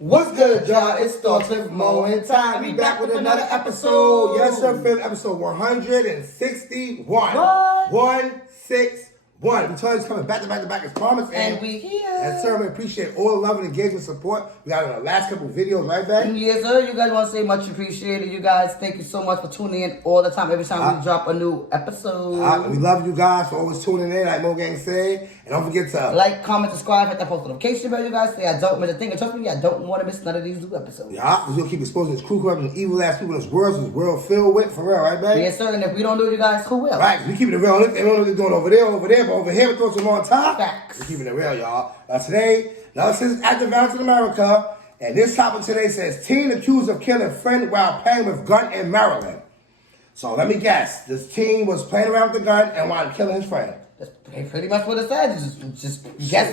What's good, y'all? It's Thoughts with Mo and Time. We back with another episode. Yes, sir, Phil. Episode 161. What? 161. We told you it's coming back to back to back as promised. And we here. Yes, sir. We appreciate all the love and engagement support. We got in the last couple videos, right, babe? Yes, sir. You guys want to say much appreciated. You guys, thank you so much for tuning in all the time. Every time we drop a new episode. We love you guys for always tuning in, like Mo Gang said. And don't forget to like, comment, subscribe, hit that post notification bell. You guys say I don't miss a thing. And trust me, I don't want to miss none of these new episodes. Yeah, because we'll keep exposing this crew corrupt and evil ass people in this world filled with, for real, right, babe? Yes, sir. And if we don't do it, you guys, who will? Right, we keeping it real. They don't know what they're doing over there, but over here, we're throwing some on top. Facts. We're keeping it real, y'all. Now today, since active violence in America, and this topic today says, teen accused of killing friend while playing with gun in Maryland. So let me guess, this teen was playing around with the gun and wanted to kill his friend. That's pretty much what it says. Just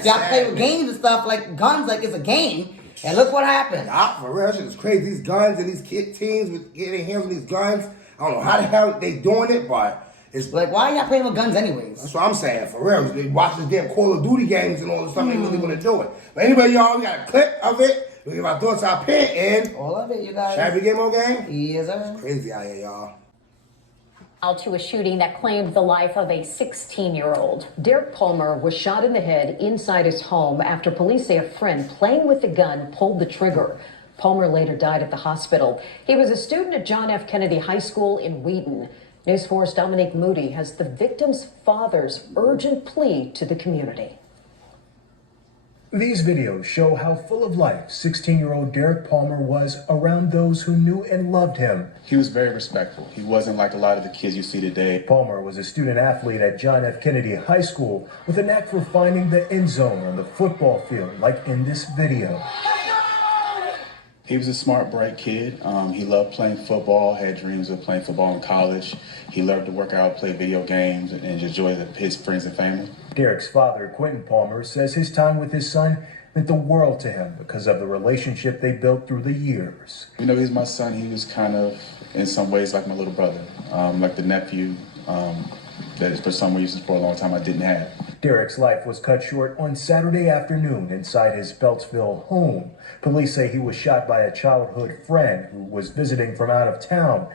y'all play with games and stuff like guns, like it's a game. And look what happened. Yeah, for real, shit is crazy. These guns and these teens with getting their hands on these guns. I don't know how the hell they doing it, but it's like, why are y'all playing with guns anyways? That's what I'm saying, for real. They watch this damn Call of Duty games and all the stuff they really want to do it. But anyway, y'all, we got a clip of it. We'll give our thoughts out here and all of it, you guys. Should I begin, Mo Gang? Yes, sir. It's crazy out here, y'all. To a shooting that claimed the life of a 16-year-old. Derek Palmer was shot in the head inside his home after police say a friend playing with the gun pulled the trigger. Palmer later died at the hospital. He was a student at John F. Kennedy High School in Wheaton. News 4's Dominique Moody has the victim's father's urgent plea to the community. These videos show how full of life 16-year-old Derek Palmer was around those who knew and loved him. He was very respectful. He wasn't like a lot of the kids you see today. Palmer was a student athlete at John F. Kennedy High School with a knack for finding the end zone on the football field, like in this video. He was a smart, bright kid. He loved playing football, had dreams of playing football in college. He loved to work out, play video games, and enjoy his friends and family. Derek's father, Quentin Palmer, says his time with his son meant the world to him because of the relationship they built through the years. You know, he's my son. He was kind of, in some ways, like my little brother, like the nephew that for some reasons for a long time I didn't have. Derek's life was cut short on Saturday afternoon inside his Beltsville home. Police say he was shot by a childhood friend who was visiting from out of town.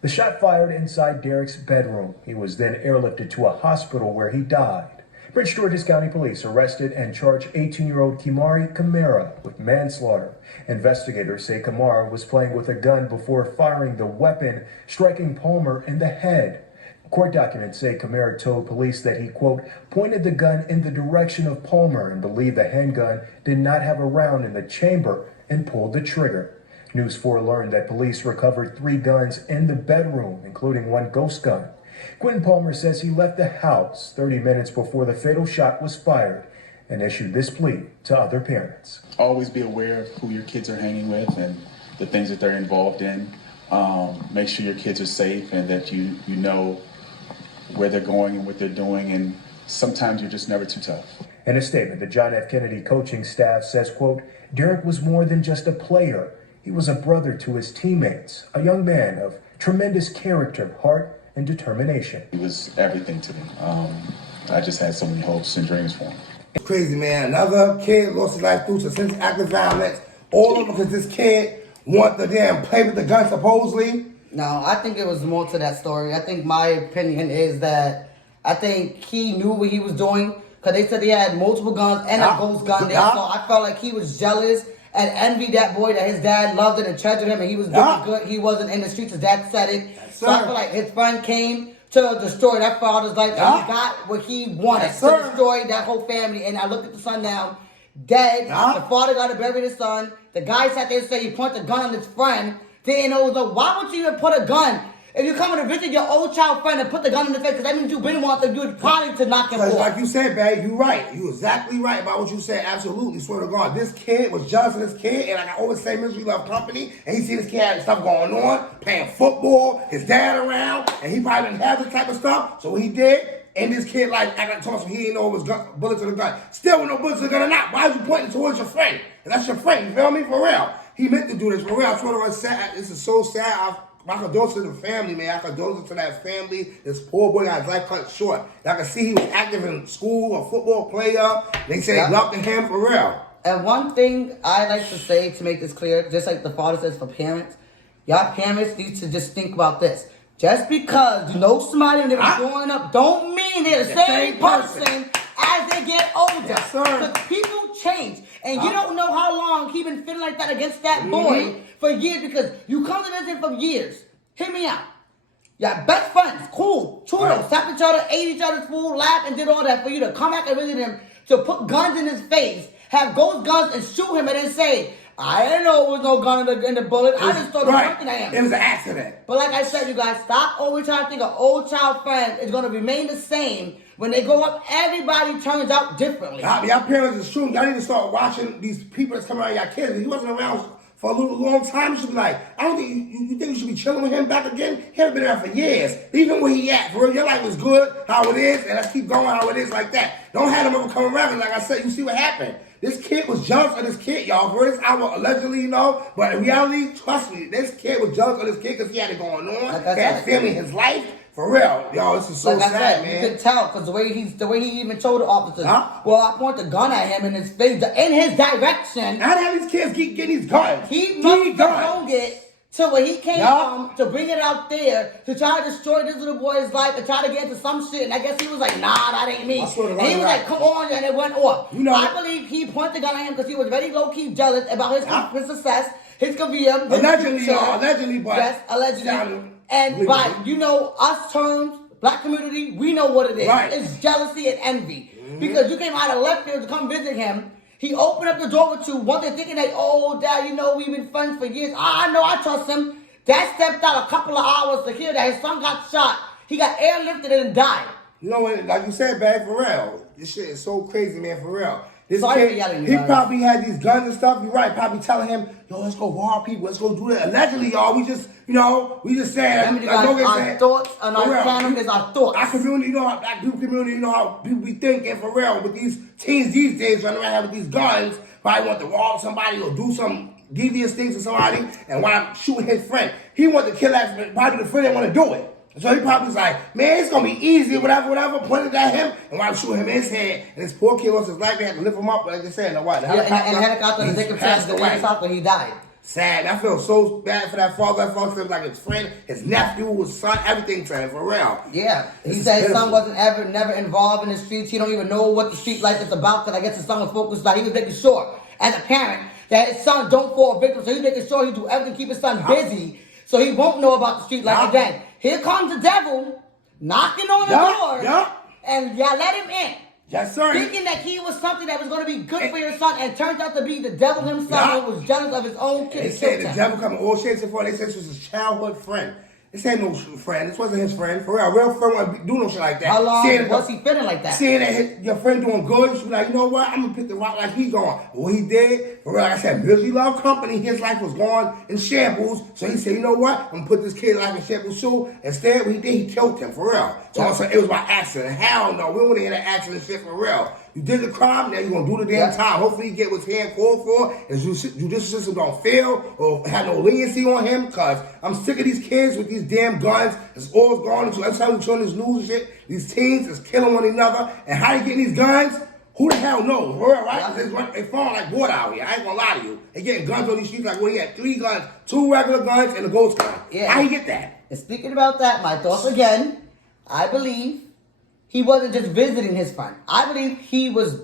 The shot fired inside Derek's bedroom. He was then airlifted to a hospital where he died. Prince George's County Police arrested and charged 18-year-old Kimari Kamara with manslaughter. Investigators say Kamara was playing with a gun before firing the weapon, striking Palmer in the head. Court documents say Kamara told police that he, quote, pointed the gun in the direction of Palmer and believed the handgun did not have a round in the chamber and pulled the trigger. News 4 learned that police recovered 3 guns in the bedroom, including 1 ghost gun. Quentin Palmer says he left the house 30 minutes before the fatal shot was fired and issued this plea to other parents. Always be aware of who your kids are hanging with and the things that they're involved in. Make sure your kids are safe and that you know where they're going and what they're doing, and sometimes you're just never too tough. In a statement, the John F. Kennedy coaching staff says, quote, Derek was more than just a player. He was a brother to his teammates, a young man of tremendous character, heart, and determination. He was everything to me. I just had so many hopes and dreams for him. It's crazy, man. Another kid lost his life due to senseless active violence. All of them because this kid wanted to damn play with the gun, supposedly. No, I think it was more to that story. I think my opinion is that I think he knew what he was doing because they said he had multiple guns and a ghost gun there. So I felt like he was jealous and envied that boy that his dad loved it and treasured him and he was doing good. He wasn't in the streets. His dad said it. So I feel like his friend came to destroy that father's life and he got what he wanted to destroy that whole family. And I looked at the son now, dead. The father got to bury the son. The guy sat there and said he pointed the gun on his friend. Didn't know, so why would you even put a gun? If you come to visit your old child friend and put the gun in the face, because that means you've been wanting to do it probably to knock him off. Like you said, babe, you're right. You're exactly right about what you said. Absolutely. Swear to God. This kid was jealous of this kid, and like I always say, misery love company, and he see this kid had stuff going on, playing football, his dad around, and he probably didn't have this type of stuff. So what he did, and this kid like acting like he didn't know it was bullets in the gun. Still with no bullets in the gun or not. Why are you pointing towards your friend? And that's your friend, you feel me? For real. He meant to do this for real. I swear to God, it's sad. This is so sad. My condolences to the family, man. I condolences to that family. This poor boy got his life cut short. I can see he was active in school, a football player. They say they loved him for real. And one thing I like to say to make this clear, just like the father says for parents, y'all parents need to just think about this. Just because you know somebody and they're growing up, don't mean they're the same person as they get older. Yes, sir. Because people change. And you don't know how long he been feeling like that against that boy for years, because you come to visit for years. Hear me out. Yeah, best friends, cool, chulos, tap each other, ate each other's food, laughed, and did all that for you to come back and visit him, to put guns in his face, have ghost guns and shoot him and then say, I didn't know it was no gun in the bullet. I just started looking at him. It was an accident. But like I said, you guys, stop always trying to think an old child friend is going to remain the same. When they grow up, everybody turns out differently. Y'all parents is true. Y'all need to start watching these people that's coming around y'all kids. If he wasn't around for a long time, you should be like, I don't think, you think you should be chilling with him back again? He hasn't been around for years. Even where he at, for real, your life was good, how it is, and let's keep going how it is like that. Don't have him ever come around, like I said, you see what happened. This kid was jealous of this kid, y'all. For this hour, allegedly, but in reality, trust me, this kid was jealous of this kid because he had it going on. He had family in his life. For real, yo, this is so sad, man. You could tell because the way he even told the officers. Well, I point the gun at him in his face, in his direction. How did these kids keep getting these guns? He must have it to where he came from to bring it out there to try to destroy this little boy's life and try to get into some shit. And I guess he was like, nah, that ain't me. And he was like, come on, and it went off. I believe he pointed the gun at him because he was very low key jealous about his success, his career. Allegedly, but yes, allegedly. And by, us terms, black community, we know what it is. Right. It's jealousy and envy. Because you came out of left field to come visit him. He opened up the door with you. One thing thinking that, oh, Dad, we've been friends for years. I know, I trust him. Dad stepped out a couple of hours to hear that his son got shot. He got airlifted and died. You know what? Like you said, man, for real. This shit is so crazy, man, for real. This Sorry kid, for yelling, he probably had these guns and stuff. You're right. Probably telling him, yo, let's go rob people. Let's go do that. Allegedly, y'all, we just saying. Remember, our thoughts and our channel is our thoughts. Our community, our black people community, how people be thinking for real. With these teens these days running around with these guns, probably want to rob somebody or do some devious things to somebody and want to shoot his friend. He want to kill that friend. Probably the friend didn't want to do it. So he probably was like, man, it's going to be easy, whatever, pointed at him, and while shoot him in his head, and this poor kid lost his life, they had to lift him up, like they said, and the helicopter, the victim passed away, he died. Sad. I feel so bad for that father. That father was like his friend, his nephew, his son, everything to him, for real. Yeah. He said his son wasn't never involved in the streets. He don't even know what the street life is about, because I guess his son was focused on, he was making sure, as a parent, that his son don't fall victim, so he's making sure he do everything to keep his son busy, so he won't know about the street life again. Here comes the devil, knocking on the door, and y'all let him in. Yes, sir. Thinking that he was something that was going to be good for your son, and turned out to be the devil himself who was jealous of his own kid. They said the devil come in all shapes and forms. They said this was his childhood friend. This ain't no friend. This wasn't his friend. For real, a real friend wouldn't do no shit like that. How long was he feeling like that? Seeing that your friend doing good, you should be like, you know what? I'm going to pick the rock like he going. But what he did, for real, like I said, Misery Love Company, his life was going in shambles. So he said, you know what? I'm going to put this kid's life in shambles too. Instead, what he did, he killed him, for real. So it was by accident. Hell no. We don't want to hear that accident shit for real. You did the crime, now you're going to do the damn time. Hopefully you get what's hand called for. And judicial system don't fail or have no leniency on him, because I'm sick of these kids with these damn guns. It's all gone into, every time we show this news and shit, these teens is killing one another. And how they getting these guns? Who the hell knows? For real, right? They falling like water out here. I ain't going to lie to you. They getting guns on these streets like, well, he had 3 guns, 2 regular guns, and a ghost gun. Yeah. How you get that? And speaking about that, my thoughts again, I believe he wasn't just visiting his friend. I believe he was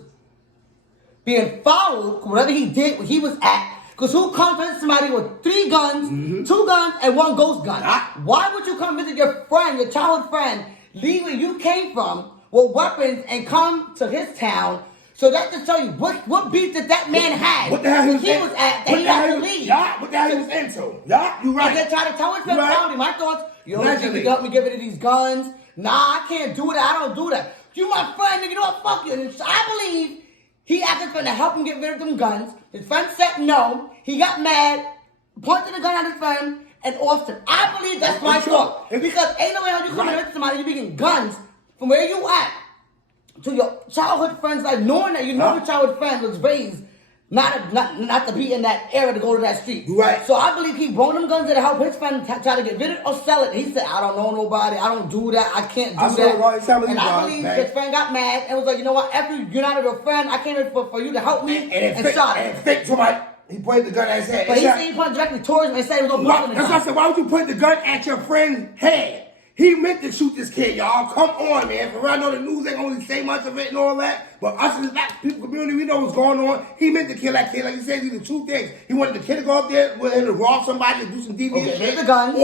being followed, whatever he did, where he was at. Because who comes visit somebody with 3 guns, 2 guns, and 1 ghost gun? Why would you come visit your friend, your childhood friend, leave where you came from with weapons and come to his town? So that to tell you what beef that man had. What the hell he was at that he had to leave. What the hell he was into? You right. And they try to tell his friend, my thoughts, you don't think you help me get rid of these guns? Nah, I can't do that. I don't do that. You my friend, nigga. You know what? Fuck you. And I believe he asked his friend to help him get rid of them guns. His friend said no. He got mad, pointed the gun at his friend, and offed him. I believe that's my thought. Because ain't no way how you come to somebody, you be getting guns from where you at to your childhood friends, like knowing that your childhood friend was raised not to be in that era to go to that street. Right. So I believe he brought them guns there to help his friend try to get rid of it or sell it. He said, I don't know nobody. I don't do that. I can't do that. And I believe his friend got mad and was like, you know what? After you're not a real friend, I came here for you to help me and shot him. And fake somebody. He pointed the gun at his head. But he said he pointed directly towards him and said it was no blood in the gun. That's what I said. Why would you point the gun at your friend's head? He meant to shoot this kid, y'all. Come on, man. For I know the news ain't gonna say much of it and all that, but us in the black people community, we know what's going on. He meant to kill that kid. Like you said, he did two things. He wanted the kid to go up there with him to rob somebody, to do some deviant shit. The gun.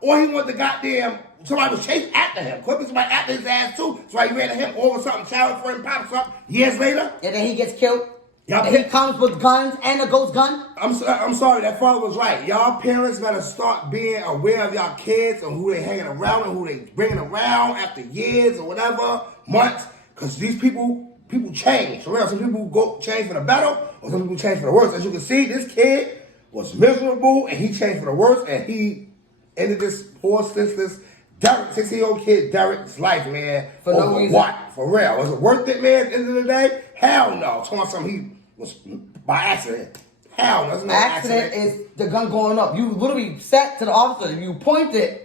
Or he wanted the goddamn, somebody was chasing after him. Could be somebody after his ass too. So he ran to him over something, child friend pops up years later. And then he gets killed. And he comes with guns and a ghost gun. I'm sorry, that father was right. Y'all parents gotta start being aware of y'all kids and who they hanging around and who they bringing around after years or whatever, months. Cause these people change. For real, some people go change for the better or some people change for the worse. As you can see, this kid was miserable and he changed for the worse and he ended this poor senseless Derek, 16-year-old kid, Derek's life, man. For no reason. What? For real. Was it worth it, man, at the end of the day? Hell no. Talking something he was by accident. Hell no. No accident is the gun going up. You literally sat to the officer. You pointed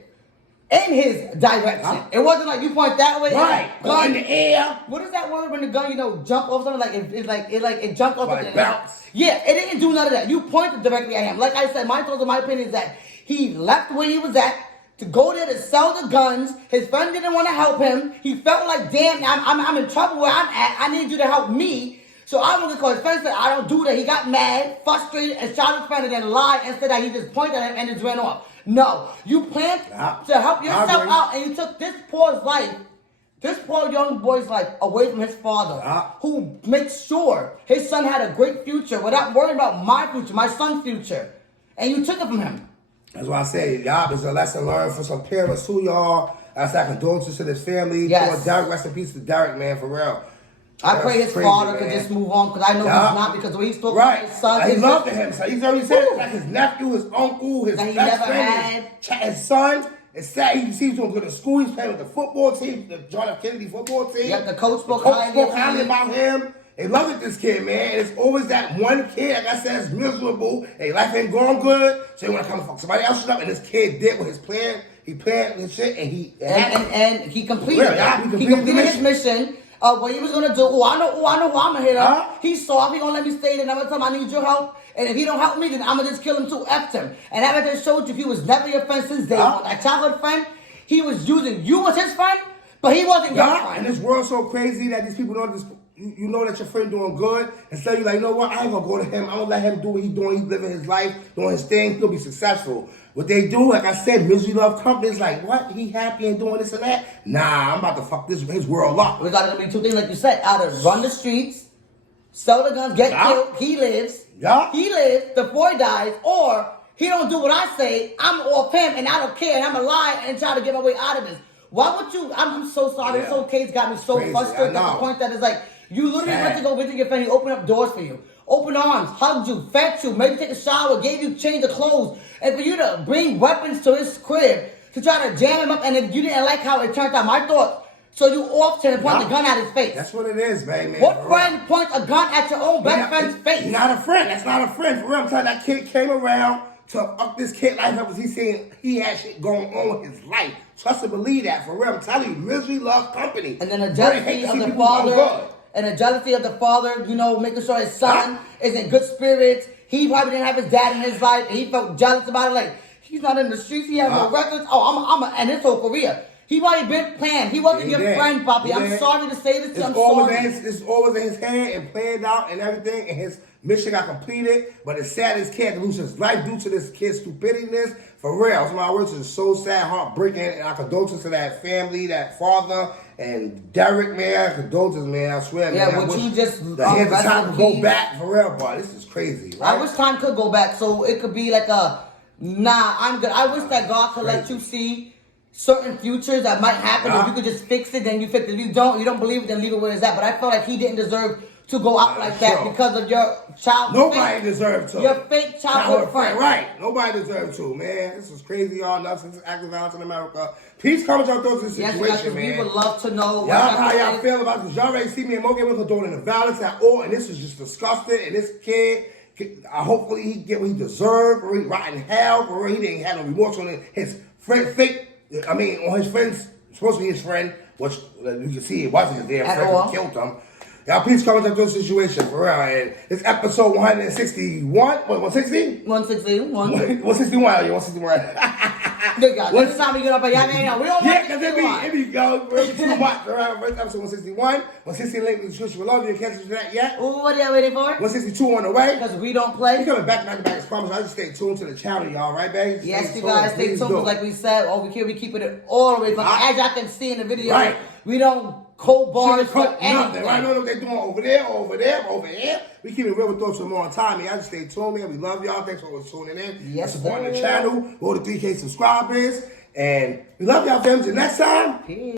in his direction. It wasn't like you point that way. Right. Gun in the air. What is that word when the gun, jump off something? Like it jumped off. Like bounce. Yeah, it didn't do none of that. You pointed directly at him. Like I said, my thoughts and my opinion is that he left where he was at to go there to sell the guns. His friend didn't want to help him. He felt like, damn, I'm in trouble where I'm at. I need you to help me. So I was because his friend said, I don't do that. He got mad, frustrated, and shot his friend and then lied and said that he just pointed at him and just ran off. No, you planned to help yourself out and you took this poor young boy's life away from his father, who makes sure his son had a great future without worrying about my future, my son's future. And you took it from him. That's why I say, y'all, it's a lesson learned for some parents too, y'all. That's our condolences to this family. Yes. Derek, rest in peace to Derek, man, for real. I pray his father could just move on because I know he's not because when he spoke to his son, he loved him. So he's already said like his nephew, his uncle, his best friend, his son. It's sad. He seems to go to school. He's playing with the football team, the John F. Kennedy football team. Yep, the coach spoke highly about him. They love it, this kid, man. And it's always that one kid, like I said, is miserable. Hey, life ain't going good, so they want to come and fuck somebody else up. And this kid did what his plan. He planned this shit, and he completed it. He completed his mission. What he was gonna do? I know who I'm gonna hit up. He saw. He gonna let me stay there. And I'm gonna tell him I need your help. And if he don't help me, then I'm gonna just kill him too. F him. And that just showed you he was never your friend since day one. That childhood friend, he was using you as his friend, but he wasn't your friend. And this world's so crazy that these people don't just. You know that your friend doing good, and so you're like, you know what? I ain't gonna go to him. I'm gonna let him do what he's doing. He's living his life, doing his thing. He'll be successful. What they do, like I said, misery love companies. Like what? He happy and doing this and that? Nah, I'm about to fuck his world up. We gotta be two things, like you said: either run the streets, sell the guns, get killed. He lives. He lives. The boy dies, or he don't do what I say. I'm off him, and I don't care, and I'm a lie and try to get my way out of this. Why would you? I'm so sorry. This whole case got me so frustrated to the point that it's like. You literally went to go visit your friend. He opened up doors for you. Open arms, hugged you, fed you, maybe take a shower, gave you change of clothes. And for you to bring weapons to his crib to try to jam him up, and if you didn't like how it turned out, my thought, so you off to point the gun at his face. That's what it is, man. What friend points a gun at your own best friend's face? He's not a friend. That's not a friend. For real, I'm telling you, that kid came around to up this kid life up because he's saying he had shit going on with his life. Trust and believe that. For real, I'm telling you, misery loves company. And then the jealousy of the father. And the jealousy of the father, making sure his son is in good spirits. He probably didn't have his dad in his life, and he felt jealous about it. Like, he's not in the streets, he has no records. Oh, and his whole career. He probably been planned. He wasn't your friend, Poppy. I'm sorry to say this to you. I'm sorry. It's always in his head and planned out and everything, and his mission got completed. But it's sad this kid had to lose his life due to this kid's stupidity. For real, it's my words. It's so sad, heartbreaking, and I condolences to that family, that father, and Derek, man. Condolences, man. I swear, man. Yeah, would you just the time to go back for real, boy. This is crazy. Right? I wish time could go back, so it could be like I'm good. I wish that God could let you see certain futures that might happen. If you could just fix it, then you fix it. If you don't believe it, then leave it where it's at. But I felt like he didn't deserve to go out like that Sure. because of your child. Nobody deserves to. Your fake childhood friend. Right. Nobody deserves to, man. This is crazy, y'all. Nothing since active violence in America. Peace, comment y'all thoughts on this Yes, situation, we man. would love to know Y'all, how y'all feel about this? Y'all already see me and Morgan with condoning the violence at all, and this is just disgusting. And this kid, hopefully he get what he deserved, or he rot in hell, or he didn't have no remorse on his friend, on his friend's, supposed to be his friend, which you can see it wasn't his damn At friend all. who killed him. Y'all, please comment on this situation, for real. And it's episode 161. What, 160? 161. 161. Yeah, 161. Next time we get up, y'all ain't know. We don't Yeah, want because to it be too much. All right, first episode 161. 160 link in the description below. You can't catch that yet. Ooh, what are y'all waiting for? 162 on the way. Because we don't play. We coming back. As promised. I just stay tuned to the channel, y'all. Right, babe? Yes, you guys, stay Please tuned. do. Like we said, we keeping it all the way from. As y'all can see in the video, Right. we don't cold bars for Sugarcoat anything. nothing. Right? I know what they're doing over there, over here. We keep it real with thoughts for more time. Y'all just stay tuned, man. We love y'all. Thanks for always tuning in. Yes, supporting the sir. channel. Go to 3K subscribers. And we love y'all, fam. Till next time. Peace.